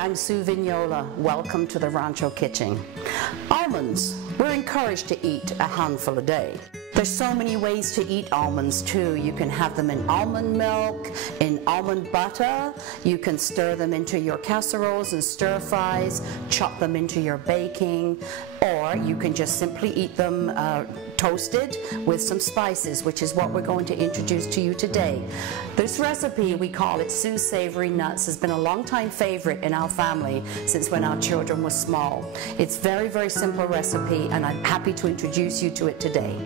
I'm Sue Vignola. Welcome to the Rancho Kitchen. Almonds. We're encouraged to eat a handful a day. There's so many ways to eat almonds too. You can have them in almond milk, in almond butter. You can stir them into your casseroles and stir fries, chop them into your baking, or you can just simply eat them toasted with some spices, which is what we're going to introduce to you today. This recipe, we call it Sue's Savory Nuts, has been a long-time favorite in our family since when our children were small. It's very, very simple recipe, and I'm happy to introduce you to it today.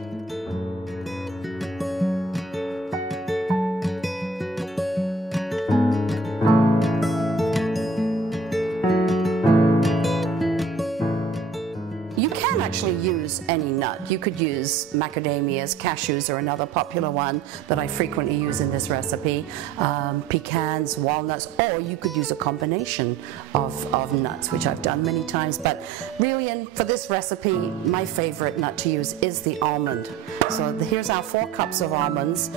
Actually use any nut. You could use macadamias, cashews are another popular one that I frequently use in this recipe, pecans, walnuts, or you could use a combination of nuts, which I've done many times, but really for this recipe my favorite nut to use is the almond. So here's our 4 cups of almonds,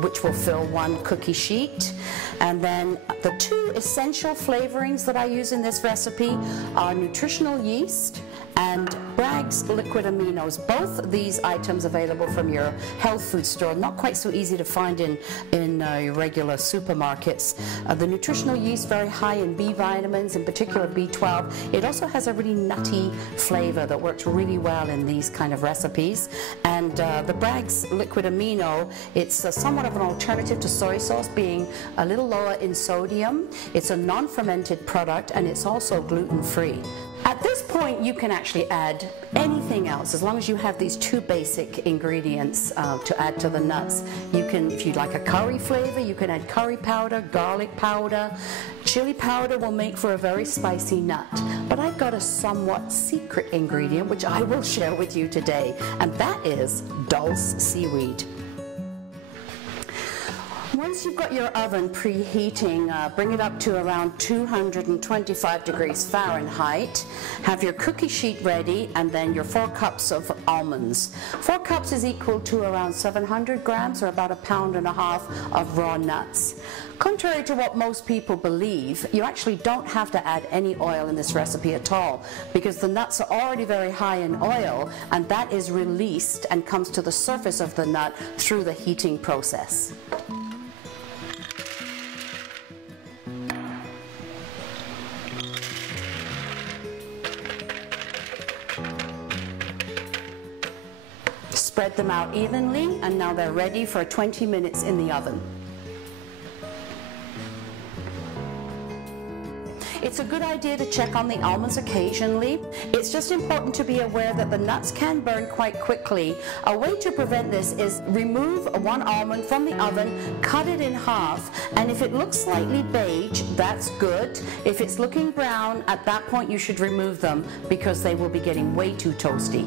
which will fill 1 cookie sheet, and then the 2 essential flavorings that I use in this recipe are nutritional yeast and Bragg's liquid aminos. Both these items available from your health food store, not quite so easy to find in your regular supermarkets. The nutritional yeast, very high in B vitamins, in particular B12. It also has a really nutty flavor that works really well in these kind of recipes. And the Bragg's liquid amino, it's somewhat of an alternative to soy sauce, being a little lower in sodium. It's a non-fermented product, and it's also gluten-free. At this point, you can actually add anything else, as long as you have these 2 basic ingredients to add to the nuts. You can, if you'd like a curry flavor, you can add curry powder, garlic powder. Chili powder will make for a very spicy nut. But I've got a somewhat secret ingredient, which I will share with you today, and that is dulse seaweed. Once you've got your oven preheating, bring it up to around 225 degrees Fahrenheit. Have your cookie sheet ready, and then your 4 cups of almonds. 4 cups is equal to around 700 grams, or about 1.5 pounds of raw nuts. Contrary to what most people believe, you actually don't have to add any oil in this recipe at all, because the nuts are already very high in oil, and that is released and comes to the surface of the nut through the heating process. Spread them out evenly, and now they're ready for 20 minutes in the oven. It's a good idea to check on the almonds occasionally. It's just important to be aware that the nuts can burn quite quickly. A way to prevent this is remove 1 almond from the oven, cut it in half, and if it looks slightly beige, that's good. If it's looking brown, at that point you should remove them, because they will be getting way too toasty.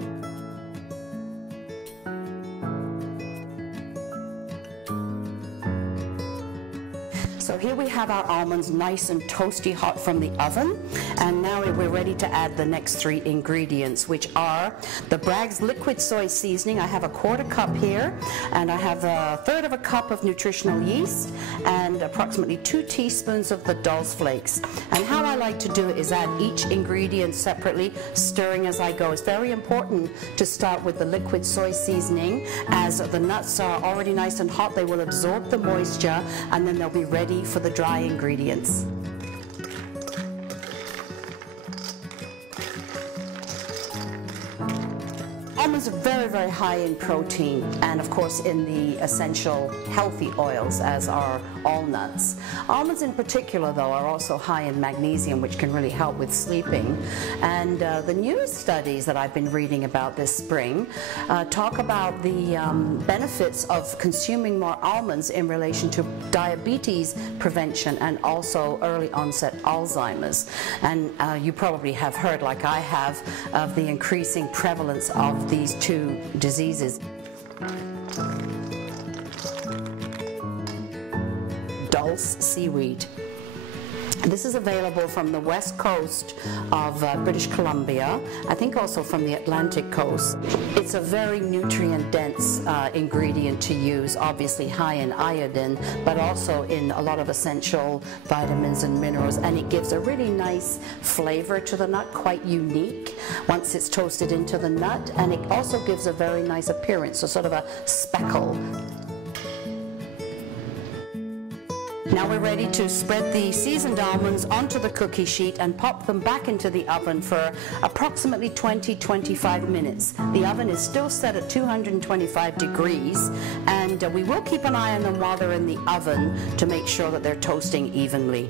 So here we have our almonds nice and toasty hot from the oven, and now we're ready to add the next 3 ingredients, which are the Bragg's liquid soy seasoning. I have a 1/4 cup here, and I have 1/3 cup of nutritional yeast and approximately 2 teaspoons of the dulse flakes. And how I like to do it is add each ingredient separately, stirring as I go. It's very important to start with the liquid soy seasoning, as the nuts are already nice and hot. They will absorb the moisture, and then they'll be ready for the dry ingredients. Almonds are very, very high in protein, and of course in the essential healthy oils, as are all nuts. Almonds in particular, though, are also high in magnesium, which can really help with sleeping. And the newest studies that I've been reading about this spring talk about the benefits of consuming more almonds in relation to diabetes prevention and also early onset Alzheimer's. And you probably have heard, like I have, of the increasing prevalence of these 2 diseases. Dulse seaweed. This is available from the west coast of British Columbia, I think also from the Atlantic coast. It's a very nutrient-dense ingredient to use, obviously high in iodine, but also in a lot of essential vitamins and minerals, and it gives a really nice flavor to the nut, quite unique once it's toasted into the nut, and it also gives a very nice appearance, so sort of a speckle. Now we're ready to spread the seasoned almonds onto the cookie sheet and pop them back into the oven for approximately 20-25 minutes. The oven is still set at 225 degrees, and we will keep an eye on them while they're in the oven to make sure that they're toasting evenly.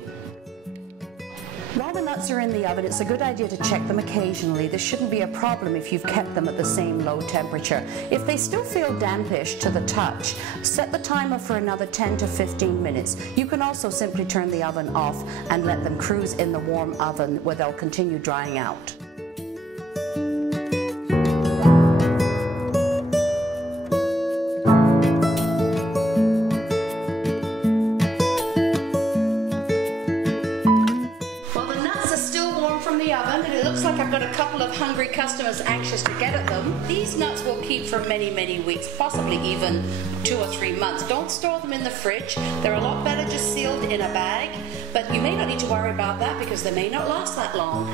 While the nuts are in the oven, it's a good idea to check them occasionally. This shouldn't be a problem if you've kept them at the same low temperature. If they still feel dampish to the touch, set the timer for another 10 to 15 minutes. You can also simply turn the oven off and let them cruise in the warm oven where they'll continue drying out. I've got a couple of hungry customers anxious to get at them. These nuts will keep for many, many weeks, possibly even 2 or 3 months. Don't store them in the fridge. They're a lot better just sealed in a bag, but you may not need to worry about that because they may not last that long.